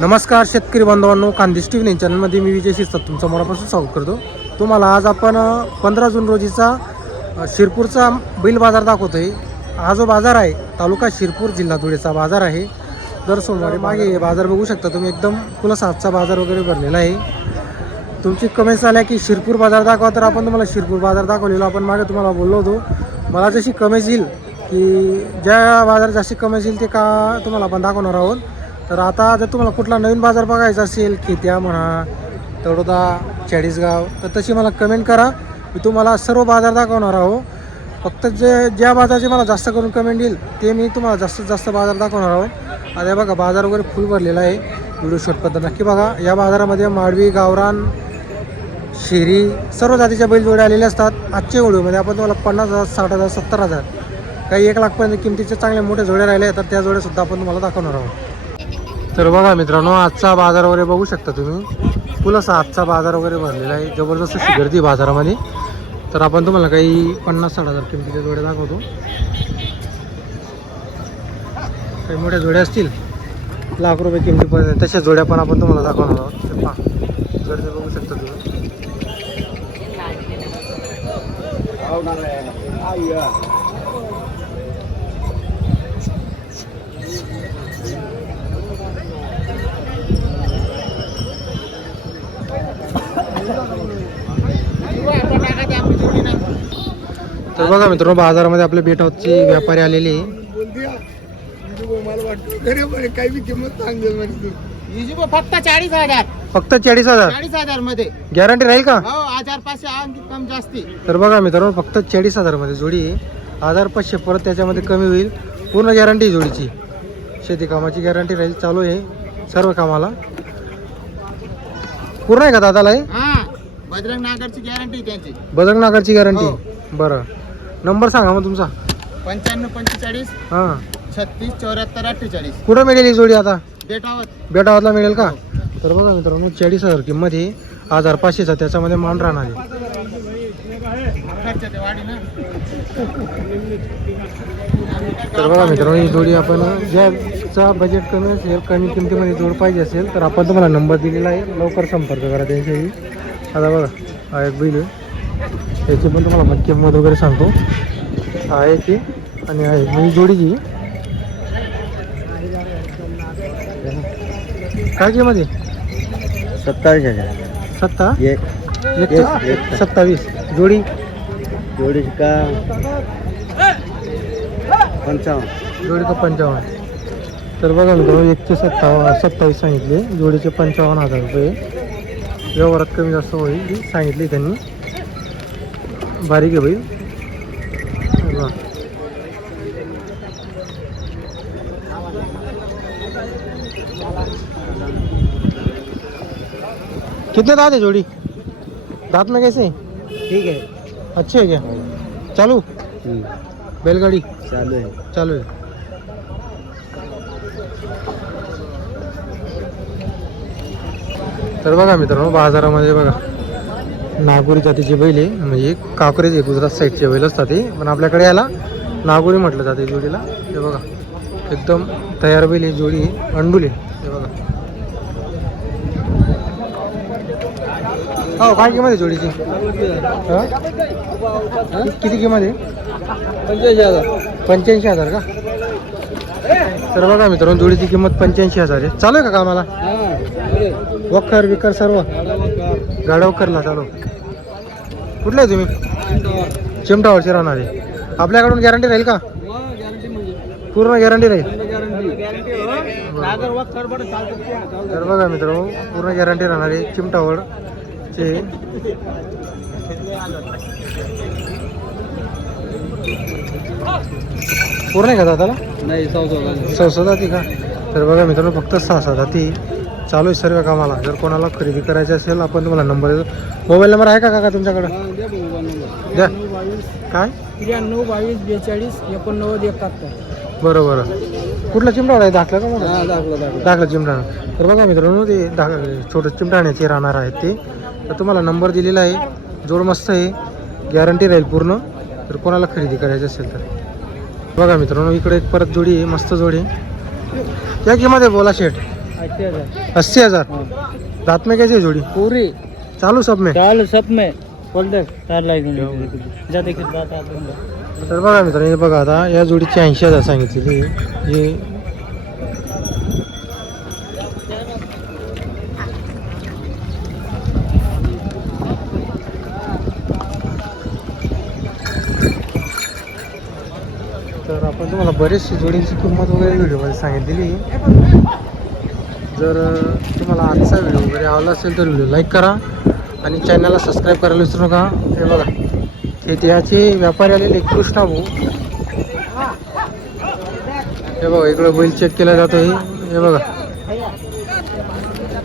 नमस्कार शेतकरी बांधवांनो, खानदेश टी व्ही चॅनलमध्ये मी विजय शिरसाट तुमचं मनापासून स्वागत करतो. तुम्हाला आज आपण 15 जून रोजीचा शिरपूरचा बैल बाजार दाखवतो आहे. हा जो बाजार आहे तालुका शिरपूर जिल्हा धुळेचा बाजार आहे. दर सोमवारी मागे बाजार बघू शकता तुम्ही, एकदम फुल सातचा बाजार वगैरे भरलेला आहे. तुमची कमेंट्स आल्या की शिरपूर बाजार दाखवा, तर आपण तुम्हाला शिरपूर बाजार दाखवलेला. आपण मागे तुम्हाला बोललो होतो, मला जशी कमेंट्स येईल की ज्या बाजार जास्त कमेंट्स येईल ते का तुम्हाला आपण दाखवणार आहोत. तर आता जर तुम्हाला कुठला नवीन बाजार बघायचा असेल, खेत्या म्हणा, तडोदा, चाळीसगाव, तर तशी मला कमेंट करा. मी तुम्हाला सर्व बाजार दाखवणार आहोत. फक्त ज्या बाजारचे मला जास्त करून कमेंट येईल ते मी तुम्हाला जास्तीत जास्त बाजार दाखवणार आहोत. आता बघा बाजार वगैरे फुल भरलेला आहे. व्हिडिओ शॉट पद्धत नक्की बघा. या बाजारामध्ये माडवी, गावरान, शेरी सर्व जातीच्या बैलजोडे आलेले असतात. आजच्या व्हिडिओमध्ये आपण तुम्हाला 50,000, 60,000, 70,000, काही 1 लाखपर्यंत किमतीचे चांगले मोठे जोडे राहिले, तर त्या जोड्यासुद्धा आपण तुम्हाला दाखवणार आहोत. तर बघा मित्रांनो, आजचा बाजार वगैरे बघू शकता तुम्ही, फुल असा आजचा बाजार वगैरे भरलेला आहे. जबरदस्त अशी गर्दी बाजारामध्ये. तर आपण तुम्हाला काही 50-60,000 किमतीच्या जोड्या दाखवतो. काही मोठ्या जोड्या असतील लाख रुपये किमतीपर्यंत, तशा जोड्या पण आपण तुम्हाला दाखवणार आहोत. तर पहा गर्दी बघू शकता तुम्ही. तर बघा मित्रांनो, बाजारामध्ये आपल्या बेट हाऊसचे व्यापारी आलेले. फक्त 40,000. फक्त 40,000. 40,000 मध्ये गॅरंटी राहील का? हो. 1,500 कम जास्ती. तर बघा मित्रांनो, फक्त 40,000 मध्ये जोडी आहे. 1,500 परत त्याच्यामध्ये कमी होईल. पूर्ण गॅरंटी जोडीची. शेती कामाची गॅरंटी राहील. चालू आहे सर्व कामाला. पूर्ण आहे का दादाला? हा, बजरंग नागरची गॅरंटी त्यांची. बजरंग नागरची गॅरंटी. हो. बरं, नंबर सांगा मग तुमचा. 9545 हां. 36 74 48. कुठं मिळेल ही जोडी आता? बेटावत. बेटावातला मिळेल का? तर बघा मित्रांनो, 40,000 किंमत आहे. 1,500चा त्याच्यामध्ये मान राहणार आहे. खर्च ते वाढी ना. तर बघा मित्रांनो, ही जोडी आपण ज्याचा बजेट कमी असेल, कमी किमतीमध्ये जोड पाहिजे असेल, तर आपण तुम्हाला नंबर दिलेला आहे. लवकर संपर्क करा त्यांच्याशी. आता बघा हा एक बैल आहे. याची पण तुम्हाला मग किंमत वगैरे सांगतो. आहे की आणि आहे म्हणजे जोडीची काय किंमत आहे? 27,000. 27 जोडी. जोडी का 55. जोडी का 55. तर बघा मित्रांनो, 127 सांगितले. जोडीचे 55,000 रुपये. व्यवहारात कमी जास्त होईल सांगितले त्यांनी. बारीक आहे बाई. कितने दांत है जोड़ी? दांत में कैसे? ठीक है. अच्छे है क्या? चालू बैलगाड़ी चालू है. चालू आहे. तर बघा मित्रांनो, बाजारामध्ये बघा नागोरी जातीची बैल आहे. म्हणजे काकरेचे गुजरात साईडचे बैल असतात ते, पण आपल्याकडे याला नागोरी म्हटलं जाते जोडीला. हे बघा एकदम तयार बैल आहे. जोडी अंडुले. हे बघा. हो, काय किंमत आहे जोडीची? किती किंमत आहे? 85,000 का? तर बघा मित्रांनो, जोडीची किंमत 85,000 आहे. चालू आहे का कामाला? वखर विकर सर्व गाड्या वखरला चालू. कुठले आहे तुम्ही? चिमटावरचे राहणार आहे. आपल्याकडून गॅरंटी राहील का? पूर्ण गॅरंटी राहील. तर बघा मित्रांनो, पूर्ण गॅरंटी राहणार आहे चिमटावरचे. पूर्ण आहे का दादाला? नाही, 6 जाती का? तर बघा मित्रांनो, फक्त 6 जाती चालू आहे सर्व कामाला. जर कोणाला खरेदी करायची असेल, आपण तुम्हाला नंबर देतो. मोबाईल नंबर आहे का काका तुमच्याकडं? द्या. काय? 93 22 42 89 71. बरं. कुठला चिमटा आहे? दाखला का मोठा? दाखला चिमटा. तर बघा मित्रांनो, ते छोटं चिमटाण्याचे राहणार आहेत ते. तर तुम्हाला नंबर दिलेला आहे. जोड मस्त आहे, गॅरंटी राहील पूर्ण. तर कोणाला खरेदी करायची असेल तर बघा मित्रांनो, इकडे एक परत जोडी आहे, मस्त जोडी. क्या किंमत आहे बोला शेठ? 80,000 80,000। दांत में कैसे है जोड़ी? पूरी चालू सब में? चाल सब में बोल दे 4 लाख जा देखिए बात आता तर बघा मित्रांनो, हे बघा आता या जोडीची 80,000 सांगितलेली आहे. हे तर आपण तुम्हाला बरेचशी जोडींची किंमत वगैरे व्हिडिओमध्ये सांगितलेली आहे. जर तुम्हाला आजचा व्हिडिओ वगैरे आवडला असेल तर व्हिडिओ लाईक करा आणि चॅनलला सबस्क्राईब करायला विसरू नका. हे बघा खेत्याचे व्यापारी आलेले कृष्णा भाऊ. हे बघा इकडं बैल चेक केला जातो आहे. हे बघा,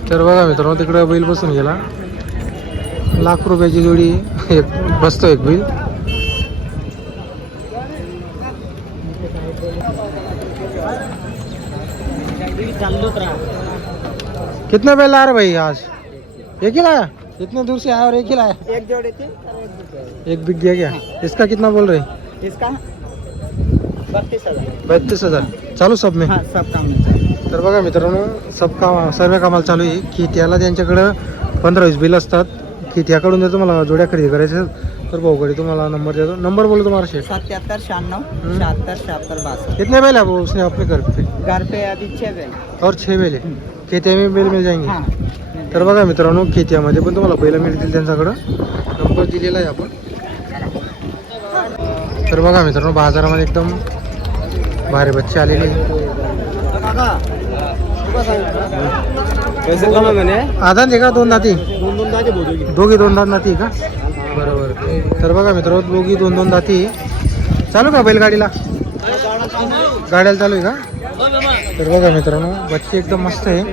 तर बघा मित्रांनो तिकडं बैल बसून गेला. लाख रुपयाची जोडी एक बसतो एक बैल. कितने बैल ला रहे भाई आज? एक ही लाया? इतने दूर से आया और एक ही लाया? एक जोड़ी थी एक बिक गया क्या? इसका कितना बोल रहे? इसका 32,000 32,000 चालू सब में? हाँ सब काम में तर बघा मित्रांनो, सर्व कामाला चालू आहे. खित्याला त्यांच्याकडं 15-20 बिल असतात. खित्याकडून जर तुम्हाला जोड्या खरेदी करायच्या तर भाऊकडे तुम्हाला नंबर देतो. नंबर बोलो तुम्हारा शेठ. 77 96 76 76 62 कितने बैल है वो उसने अपने घर पे? घर पे अभी 6 बैल और 6 बैल है. खेत्या में बैल मिल जाएंगे. हाँ तर बघा मित्रांनो, खेत्यामध्ये पण तुम्हाला बैल मिळतील त्यांच्याकडं. नंबर दिलेला आहे आपण. तर बघा मित्रांनो, बाजारामध्ये एकदम भारी बच्चे आलेले आहे. कैसे कम है मैंने आदान आहे का दोन दाती? दोन दाते बोलूगी दोघी दोन दाती का? बरोबर. तर बघा मित्रांनो, दोघी दोन दाती. चालू का बैलगाडीला? गाड्याला चालू आहे का? तर बघा मित्रांनो, बच्चे एकदम मस्त आहे.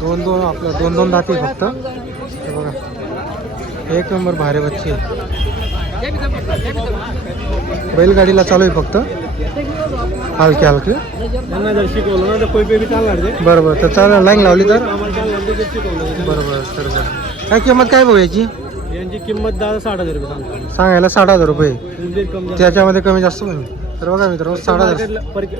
दोन दाती आहे फक्त. हे बघा एक नंबर भारी बच्चे आहे. बैलगाडीला चालू आहे फक्त हलके हलके. त्यांना जर शिकवलं ना तर कोई बी चालणार ते बरोबर. तर चालेल, लाईन लावली तर आम्हाला चालणार ते शिकवलं. बरोबर. तर काय किंमत काय भाऊ याची? यांची किंमत 60,000 रुपये सांगतो. सांगायला 60,000 रुपये. म्हणजे कमी जास्त. त्याच्यामध्ये कमी जास्त पण. तर बघा मित्रांनो, 60,000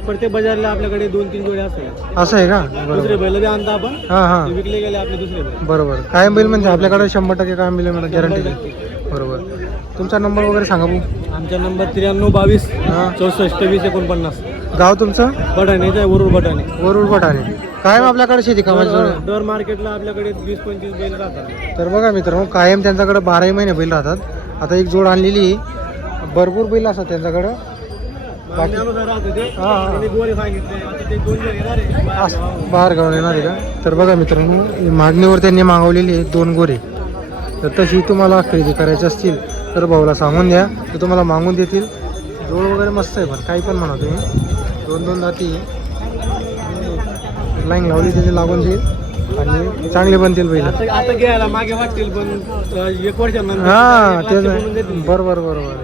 प्रत्येक बाजारला आपल्याकडे 2-3 जोडे असतात. असं आहे का? दुसरे बरोबर. बैल बी आणता आपण. हां हां ते विकले गेले आपले दुसरे बैल. बरोबर. कायम बैल म्हणजे आपल्याकडे 100% कायम बैल म्हणजे गॅरंटी. बरोबर. तुमचा नंबर वगैरे सांगा भाऊ. आमचा नंबर 93 22 हां. 64 20 49. गाव तुमचं? बटाण्याचा वरुड बटाणे. वरुड बटाणे. कायम आपल्याकडे शेती कामाची जोड. दर मार्केटला आपल्याकडे 20-25 बैल राहतात. तर बघा मित्रांनो, कायम त्यांच्याकडे 12 महिने बैल राहतात. आता एक जोड आणलेली आहे. भरपूर बैल असतात त्यांच्याकडं. बाकी मागण्यानुसार राहते ते. हां हां त्यांनी गोरे सांगितले. आता ते 2 जण येणार आहे. बाहेर गावून येणार आहे का? तर बघा मित्रांनो, मागणीवर त्यांनी मागवलेली आहे 2 गोरे. तर तशी तुम्हाला खरेदी करायची असतील तर भाऊला सांगून द्या, तर तुम्हाला मागून देतील. जोड वगैरे मस्त आहे, पण काही पण म्हणा तुम्ही. 2 दाती लाईन लावली त्याची लागून जाईल आणि चांगले बनतील बैल. आता घ्यायला मागे वाटतील पण 1 वर्षानंतर हां लास्ट बनवून ते देतील. बरोबर बरोबर.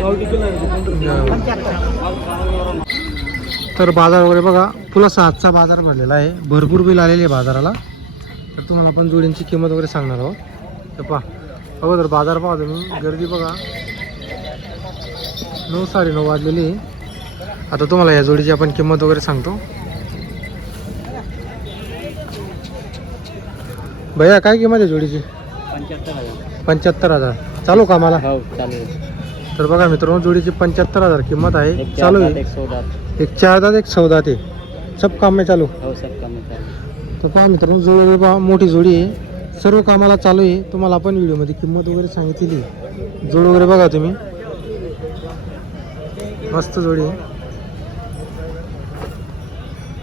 गावठी किलो आहे. तर बाजार वगैरे बघा, फुलाचा आजचा बाजार भरलेला आहे. भरपूर बिल आलेली आहे बाजाराला. तर तुम्हाला आपण जोडींची किंमत वगैरे सांगणार आहोत. तर पहा अगोदर बाजार पहा तुम्ही. गर्दी बघा, 9 9:30 वाजलेली आहे. आता तुम्हाला या जोडीची आपण किंमत वगैरे सांगतो. भैया काय किंमत आहे जोडीची? 75,000 चालू कामाला. हो चालेल. तर बघा मित्रांनो, जोडीची 75,000 किंमत आहे. चालू आहे. एक 4 दात एक 14 दात आहे. सब काम में चालू. हो सब काम आहे. तर पहा मित्रांनो, जोडी पहा मोठी जोडी आहे. सर्व कामाला चालू आहे. तुम्हाला आपण व्हिडिओमध्ये किंमत वगैरे सांगितलेली आहे. जोड वगैरे बघा तुम्ही, मस्त जोडी आहे.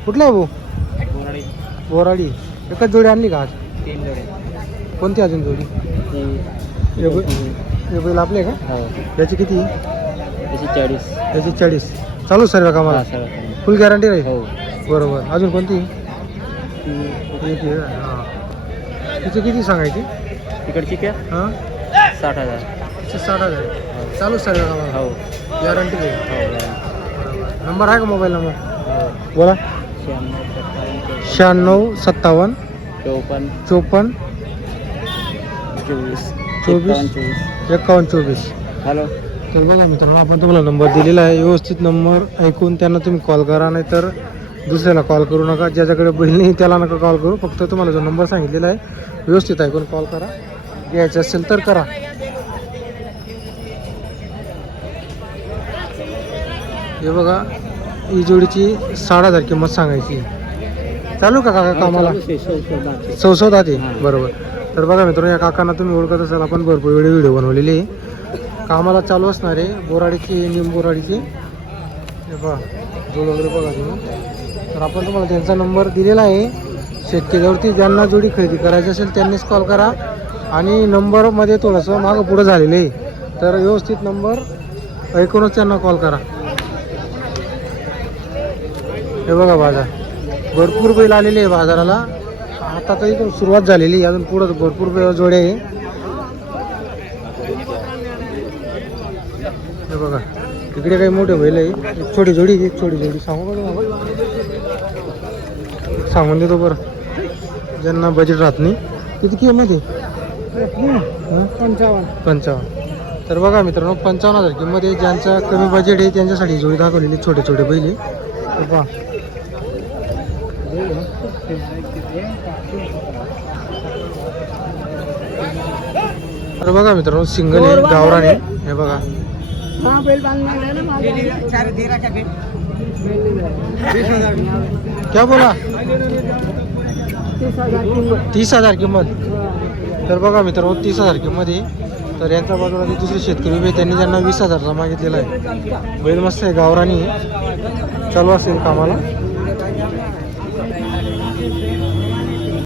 कुठला आहे भाऊ? बोराडी. एकच जोडी आणली का आज? 3 जोडे. कोणती अजून जोडी? हे बैल आपले का? हो याची किती? त्याची 40. याची 40 चालू सर्व कामाला. फुल गॅरंटी राहील. हो बरोबर. अजून कोणती? एक आहे. हां. तिची किती सांगायची? तिकडची काय? हां 60,000. 60,000 चालू सर्व कामाला. हो गॅरंटी राहील. हो. नंबर आहे का मोबाईल नंबर? हो बोला. 96 57 54 54 24 24 24. 51 24. हॅलो तर बघा मित्रांनो, आपण तुम्हाला नंबर दिलेला आहे. व्यवस्थित नंबर ऐकून त्यांना तुम्ही कॉल करा, नाहीतर दुसऱ्याला कॉल करू नका. ज्याच्याकडे बैल नाही त्याला नका कॉल करू. फक्त तुम्हाला जो नंबर सांगितलेला आहे व्यवस्थित ऐकून कॉल करा. घ्यायचं असेल तर करा. हे बघा, ही जोडीची 6,000 किंमत सांगायची. चालू का काका कामाला? सौदा आहे बरोबर. तर बघा मित्रांनो, या काकांना तुम्ही ओळखत असाल, आपण भरपूर वेळी व्हिडिओ बनवलेले आहे. कामाला चालू असणारे बोराडीचे, निंबोराडीचे. हे बघा जोड वगैरे बघा तुम्ही. तर आपण तुम्हाला त्यांचा नंबर दिलेला आहे. शेतकऱ्यावरती ज्यांना जोडी खरेदी करायची असेल त्यांनीच कॉल करा. आणि नंबरमध्ये थोडंसं मागं पुढं झालेलं आहे, तर व्यवस्थित नंबर ऐकूनच त्यांना कॉल करा. हे बघा बाजार, भरपूर बैल आलेले आहे बाजाराला. आता तर इथून सुरुवात झालेली आहे, अजून पुढं भरपूर जोड्या आहे. हे बघा, तिकडे काही मोठे बैल आहे. एक छोटी जोडी सांगू का तुम्हाला? सांगून देतो बरं, ज्यांना बजेट राहत नाही. किती किंमत आहे? 55. तर बघा मित्रांनो, 55,000 किंमत आहे. ज्यांचं कमी बजेट आहे त्यांच्यासाठी जोडी दाखवलेली छोटे बैल आहे. तर पहा, तर बघा मित्रांनो, सिंगल आहे, गावरान आहे. हे बघा, क्या बोला? 30,000 किंमत. तर बघा मित्रांनो, 30,000 किंमत आहे. तर यांच्या बाजूला जे दुसरे शेतकरी उभे त्यांनी त्यांना 20,000चा मागितलेला आहे. बैल मस्त आहे, गावरानी आहे, चालू असेल कामाला.